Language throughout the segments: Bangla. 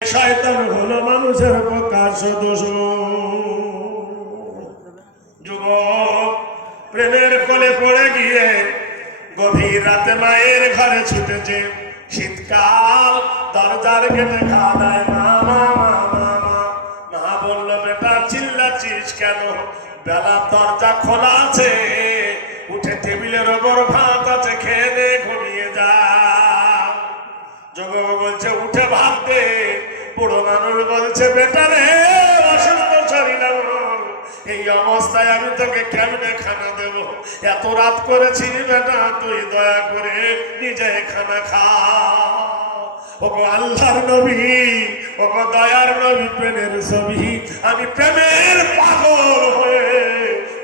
শয়তান হলো মানুষের প্রকাশ দোষ। যুবক প্রেমের কোলে পড়ে গিয়ে গভীর রাতে মায়ের ঘরে ছুটেছে। শীতকাল, দরজার গেটে খানায় মা মা মা মা মা। মা বলল, বেটা চিল্লাচ্ছিস কেন? বেলা, দরজা খোলা আছে, উঠে টেবিলের ওপর ভাত আছে, খেয়ে দে, ঘুমিয়ে যা। যুবক বলছে, উঠে ভাত দে। বুড়ো মানুষ বলছে, বেটা রে, অসুস্থ শরীর, এই অবস্থায় আমি তোকে কেমনে খানা দেব? এত রাত করেছি বেটা, তুই দয়া করে নিজে খানা খা। ওগো আল্লাহর নবী, ওগো দয়ার নবী, প্রেমের ছবি, আমি প্রেমের পাগল হয়ে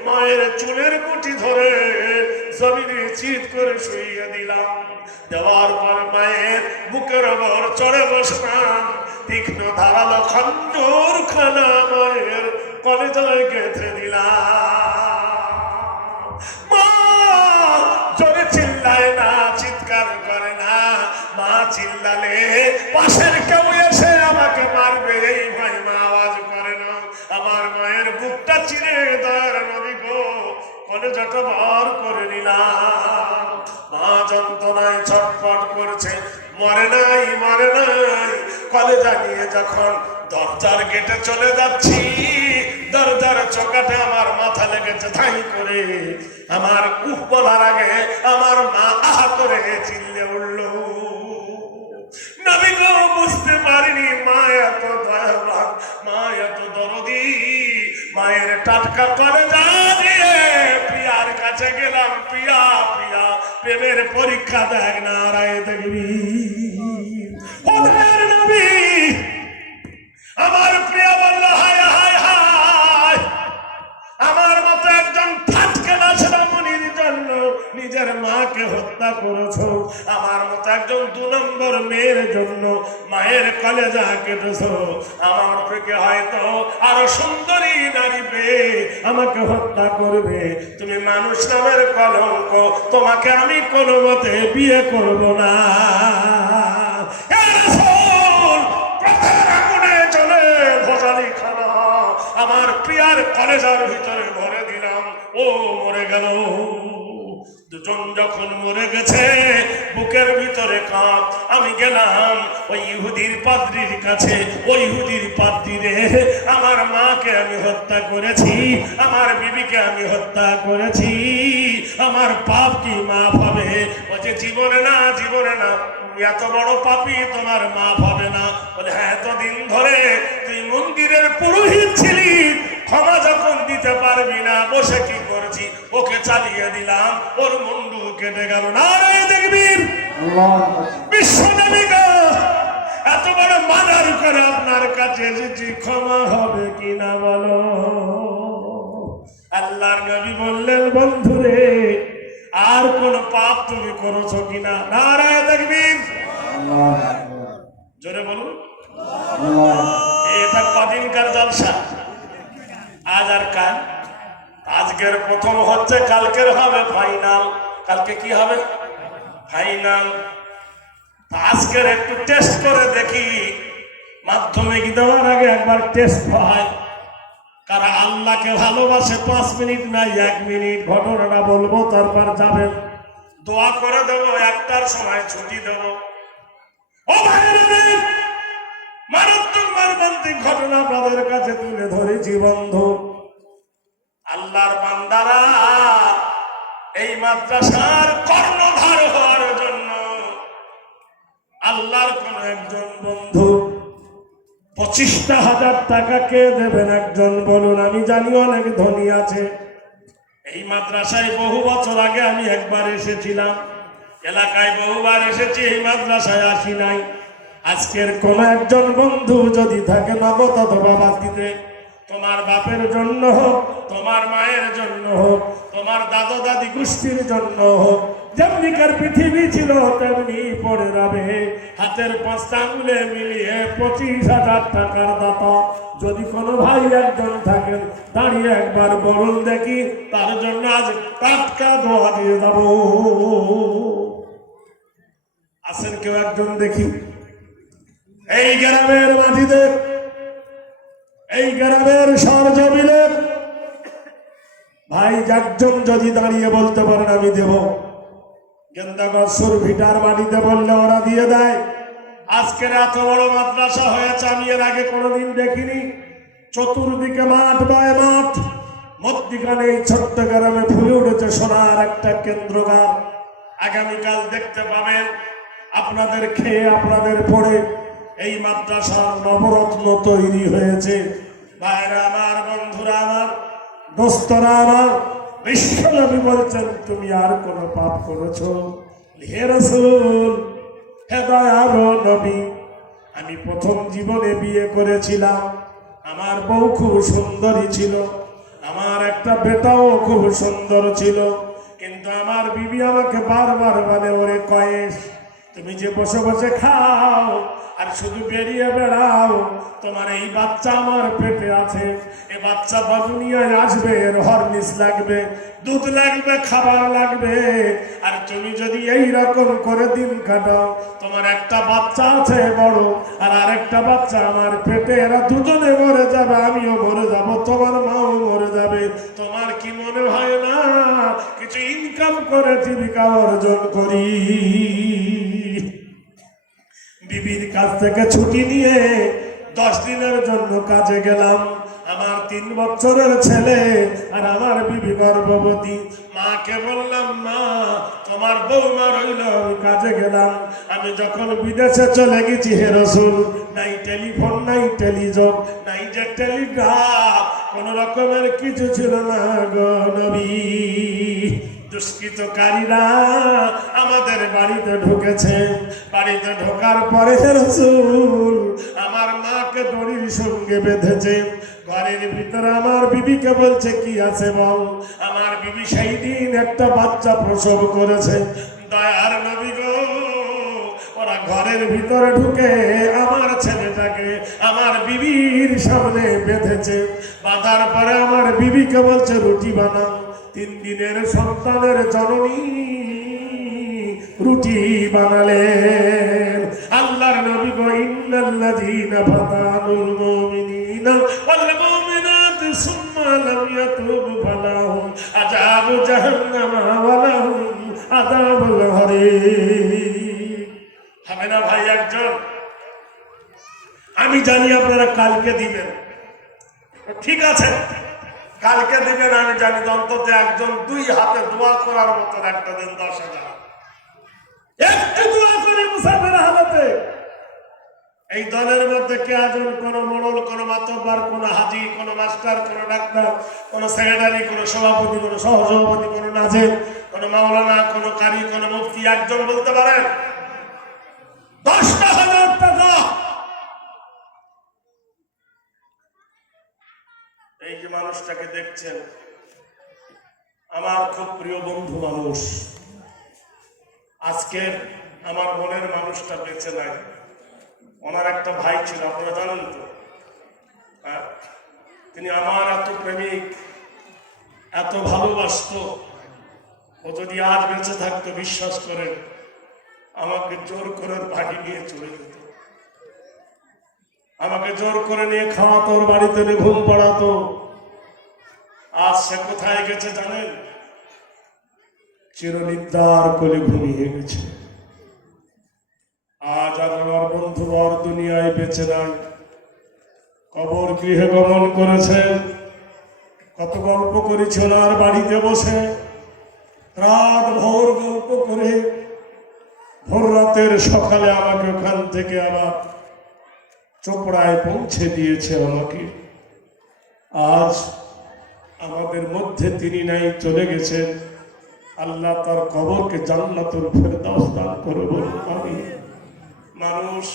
মায়ের চুলের মুঠি ধরে জমিনে চিৎ করে শুইয়ে দিলাম। দেওয়ার পর মায়ের বুকের ওপর চড়ে বসলাম। তীক্ষ্ণ ধারালো খঞ্জর খানা মায়ের কলেজায় গেঁথে দিলাম। মা জোরে চিল্লায় না, চিৎকার করে না। মা চিল্লালে পাশের কেউ এসে আমাকে মারবে, এই ভয় মা আওয়াজ করে না। আমার মায়ের বুকটা চিরে দয়ার নবী গো কলেজাটা বার করে নিলাম। মা যন্ত্রণায় ছটফট করছে, মরে নাই মরে নাই। কলেজা নিয়ে যখন দরজার গেটে চলে যাচ্ছি, দরজার চোকাটে আমার মাথা লেগেছে ধাই করে। আমার উহ বলার আগে আমার মা আহা করে চিল্লে উঠল। নবী গো, বুঝতে পারিনি মা এত দয়াবান, মা এত দরদি। মায়ের টাটকা কলেজা দিয়ে প্রিয়ার কাছে গেলাম। প্রিয়া প্রিয়া, প্রেমের পরীক্ষা দেখ না, রায় দেখবি। ও দয়ার নবী, আমার প্রিয়া বলল, হায় হায় হায়, আমার মতো একজন ফাটকে নাচরামনির জন্য নিজের মাকে হত্যা করেছো। আমার মতো একজন 2 নম্বর মেয়ের জন্য মায়ের কলেজা কেটেছো। আমার থেকে হয়তো আরো সুন্দরী নারী পেয়ে আমাকে হত্যা করবে। তুমি মানুষ নামের কলঙ্ক, তোমাকে আমি কোনো মতে বিয়ে করব না। আমার প্রিয়ার কলেজার ভিতরে ভরে দিলাম। ও মরে গেল। দুজন যখন মরে গেছে, বুকের ভিতরে কাঁপ। আমি গেলাম ওই ইহুদির পাদ্রীর কাছে। ওই ইহুদির পাদ্রী রে, আমার মাকে আমি হত্যা করেছি, আমার বিবিকে আমি হত্যা করেছি, আমার পাপ কি মাফ হবে? বলছে, জীবনে না, জীবনে না, এত বড় পাপী তোমার মাফ হবে না। বলে, হ্যাঁ, এতদিন ধরে তুই মন্দিরের পুরোহিত ছিলি, ক্ষমা যখন দিতে পারবি না, বসে কি করেছি? ওকে চালিয়ে দিলাম, ওর মুন্ডু কেটে গেল। না রে দেখবি, বিশ্বনবীগো, এত বড় মানার করে আপনার কাছে এসেছি, ক্ষমা হবে কিনা বলো? আল্লাহর নবী বললেন, বন্ধুরে, আর কোন পাপ তুমি করেছো কিনা? নারায়ে তাকবীর, জোরে বলুন। এটা কদিনকার জলসা? আজ আর কাল? আজকের প্রথম হচ্ছে, কালকের হবে ফাইনাল। কালকে কি হবে? ফাইনাল। আজকের একটু টেস্ট করে দেখি। মাধ্যমিক দেওয়ার আগে একবার টেস্ট হয়। কারা আল্লাহকে ভালোবাসে 5 মিনিট নাই 1 মিনিট, ঘটনাটা বলবো, তারপর যাবেন। দোয়া করে দেবো, 1টার সময় ছুটি দেব। ও ভাইরা, মারাত্মক মর্মান্তিক ঘটনা আপনাদের কাছে তুলে ধরেছি বন্ধু। আল্লাহর বান্দারা, এই মাদ্রাসার কর্ণধার হওয়ার জন্য আল্লাহর কোন একজন বন্ধু 25,000 টাকা কে দেবেন? একজন বলুন। আমি জানি অনেক ধনী আছে। এই মাদ্রাসায় বহু বছর আগে আমি একবার এসেছিলাম, এলাকায় বহুবার এসেছি, এই মাদ্রাসায় আসি নাই। আজকের কোন একজন বন্ধু যদি থাকে নগদ অথবা বাকিতে, তোমার বাপের জন্য হোক, তোমার মায়ের জন্য হোক, তোমার দাদা দাদি গোষ্ঠীর জন্য হোক, যেমনিকার পৃথিবী ছিল তেমনি পড়ে যাবে। হাতের 5টা আঙুলে মিলিয়ে 25,000 টাকার দাতা যদি কোনো ভাই একজন থাকেন, দাঁড়িয়ে একবার বলুন দেখি, তার জন্য আজ টাটকা দোয়া দিয়ে যাব। আছেন কেউ একজন? দেখি এই গ্রামের মাটিতে, এই গ্রামের সরজমিনে ভাই একজন যদি দাঁড়িয়ে বলতে পারেন আমি দেব, গেন্দা গছর ভিটার মাটিতে বললে ওরা দিয়ে দেয়। আজকের এত বড় মাদ্রাসা হয়েছে আমি এর আগে কোনোদিন দেখিনি। চতুর্দিকে মাঠ বায় মাঠ, মধ্যিখানে এই ছোট্ট গ্রামে ফুলে উঠেছে সোনার একটা কেন্দ্রগার। আগামীকাল দেখতে পাবেন আপনাদের খেয়ে আপনাদের পড়ে এই মাদ্রাসার নবরত্ন তৈরি হয়েছে। ভাইরা আমার, বন্ধুরা আমার, দোস্তরা আমার, বিশ্বনবী বলছেন তুমি আর কোন পাপ করেছো? হে রাসূল, হে দয়ার নবী, আমি প্রথম জীবনে বিয়ে করেছিলাম, আমার বউ খুব সুন্দরী ছিল, আমার একটা বেটাও খুব সুন্দর ছিল, কিন্তু আমার বিবি আমাকে বারবার বলে ওরে কয়েস, তুমি যে বসে বসে খাও আর শুধু বেরিয়ে বেড়াও, তোমার এই বাচ্চা আমার পেটে আছে, এ বাচ্চা দুনিয়ায় আসবে, এর হরলিক্স লাগবে, দুধ লাগবে, খাবার লাগবে, আর তুমি যদি এই রকম করে দিন কাটাও, তোমার একটা বাচ্চা আছে বড় আর আরেকটা বাচ্চা আমার পেটে, এরা দুজনে মরে যাবে, আমিও মরে যাব, তোমার মাও মরে যাবে। তোমার কি মনে হয় না কিছু ইনকাম করে জীবিকা অর্জন করি? বিবির কাছ থেকে ছুটি নিয়ে 10 দিনের জন্য কাজে গেলাম। আমার 3 বছরের ছেলে আর আমার বিবি গর্ভবতী। মাকে বললাম, মা তোমার বৌমা রইল, আমি কাজে গেলাম। আমি যখন বিদেশে চলে গেছি হে রাসূল, নাই টেলিফোন, নাই টেলিযোগ, নাই যে টেলিগ্রাফ, কোন রকমের কিছু ছিল না গো নবী। দুষ্কৃতকারীরা আমাদের বাড়িতে ঢুকেছে। বাড়িতে ঢোকার পরে রাসূল আমার মাকে দড়ির সঙ্গে বেঁধেছে। ঘরের ভিতরে আমার বিবিকে বলছে কি আছে বল। আমার বিবি সেই দিন একটা বাচ্চা প্রসব করেছে। দয়ার নবী গো, ওরা ঘরের ভিতরে ঢুকে আমার ছেলেটাকে আমার বিবির সামনে বেঁধেছে। বাঁধার পরে আমার বিবিকে বলছে রুটি বানাও। 3 দিনের সন্তানের জননী রুটি বানালেন। আল্লাহর নবী গো, ইন্নাল্লাযীনা ফাতানুল মুমিনিনা ওয়াল মুমিনাতি সুম্মা লাম ইয়াতুবু ফালাহুম আযাবু জাহান্নামা ওয়া লাহুম আযাবুল হারিক। হবে না ভাই একজন? আমি জানি আপনারা কালকে দিবেন, ঠিক আছে, কালকে দিবেন আমি জানি। অন্তত একজন 2 হাতে দোয়া করার মতো একটা দিন 10,000 একটু দোয়া করে মুসাফির হালতে। এই দলের মধ্যে কে আছেন? কোন মোড়ল, কোন মাতব্বর, কোন হাজি, কোন মাস্টার, কোন ডাক্তার, কোন সেক্রেটারি, কোন সভাপতি, কোন সহসভাপতি, কোন নাজের, কোন মাওলানা, কোন কারি, কোন মুফতি একজন বলতে পারেন? 10,000 টাকা। এই যে মানুষটাকে দেখছেন আমার খুব প্রিয় বন্ধু মানুষ। আজকের আমার মনের মানুষটা বেঁচে নাই। ওনার একটা ভাই ছিল, আপনারা জানেন তো। তিনি আমার এত প্রেমিক, এত ভালোবাসত। ও যদি আজ বেঁচে থাকতো, বিশ্বাস করেন আমাকে জোর করে বাড়ি নিয়ে চলে যেত, আমাকে জোর করে নিয়ে খাওয়াতো, ওর বাড়িতে নিয়ে ঘুম পড়াতো। আজ সে কোথায় গেছে জানেন? চিরনিদ্রার কোলে ঘুমিয়ে গেছে। আজ আর আমার বন্ধুবর দুনিয়ায় বেঁচে নাই, কবর গৃহে গমন করেছেন। কত গল্প করেছে ওনার বাড়িতে বসে, রাত ভোর গল্প করে ভোর রাতের সকালে আমাকে ওখান থেকে আবার চোপড়ায় পৌঁছে দিয়েছে আমাকে। আজ আমাদের মধ্যে তিনি নাই, চলে গেছেন। আল্লাহ তার কবরকে জান্নাতুল ফেরদাউস দান করে বলুন আমিন। মানুষ,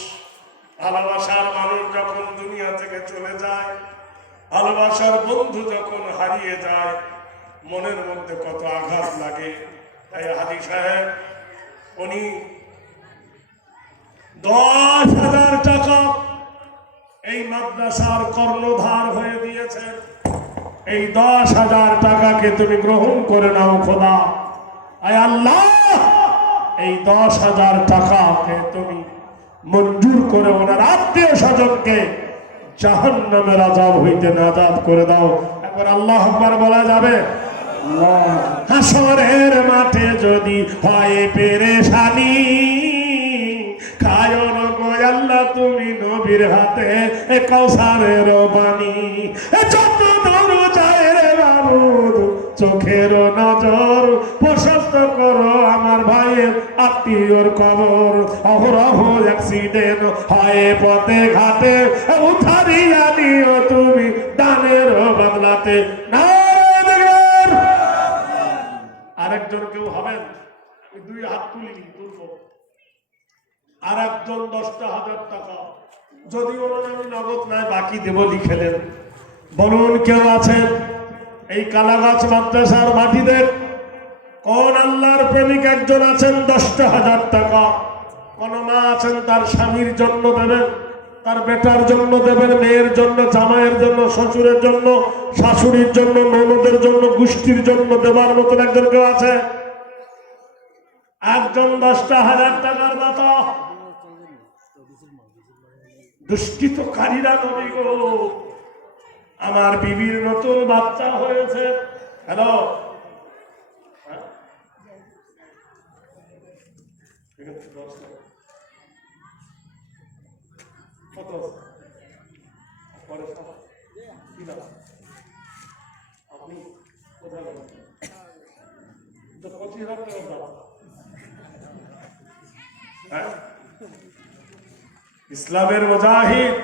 ভালোবাসার মানুষ যখন দুনিয়া থেকে চলে যায়, ভালোবাসার বন্ধু যখন হারিয়ে যায়, মনের মধ্যে কত আঘাত লাগে। তাই হাজী সাহেব উনি 10,000 টাকা এই মাদ্রাসার কর্ণধার হয়ে দিয়েছেন। এই 10,000 টাকাকে তুমি গ্রহণ করে নাও খোদা। আয় আল্লাহ, এই 10,000 টাকাকে তুমি মঞ্জুর করে ওনার আত্মীয় স্বজনকে জাহান্নামের আযাব হইতে নাজাত করে দাও। একবার আল্লাহু আকবার বলা যাবে? হাসরের মাঠে যদি হয় পেরেশানি, খায়ো গো আল্লাহ তুমি নবীর হাতে কাউসারের বাণী। যত দূর যায় রে বাবুদ চোখের নজর, প্রশস্ত করো আমার ভাইয়ের আত্মীয়র কবর। অহরহ অ্যাক্সিডেন্ট হয় পথে ঘাটে, উঠারিয়া নিও তুমি দানের বদলাতে। না আরেকজন কেউ হবেন? আমি 2 হাত তুলিনি, তুলবো। আর একজন 10,000 টাকা যদি বলেন আমি নগদ নাই বাকি দেব, লিখে দেন। বলুন কেউ আছেন? এই কালাগাছ মাদ্রাসার মাটিতে কোন আল্লাহর প্রেমিক একজন আছেন 10,000 টাকা? কোন মা আছেন তার স্বামীর জন্য দেবেন, তার বেটার জন্য দেবেন, মেয়ের জন্য, জামাইয়ের জন্য, শ্বশুরের জন্য, শাশুড়ির জন্য, ননদের জন্য, গোষ্ঠীর জন্য দেবার মতন একজন কেউ আছে? একজন 10,000 টাকার দাতা। দুষ্কৃতকারীরা নবী গো, আমার বিবির নতুন বাচ্চা হয়েছে। হ্যালো, আপনি কোথায় গেলেন? 25,000 টাকা। ইসলামের মুজাহিদ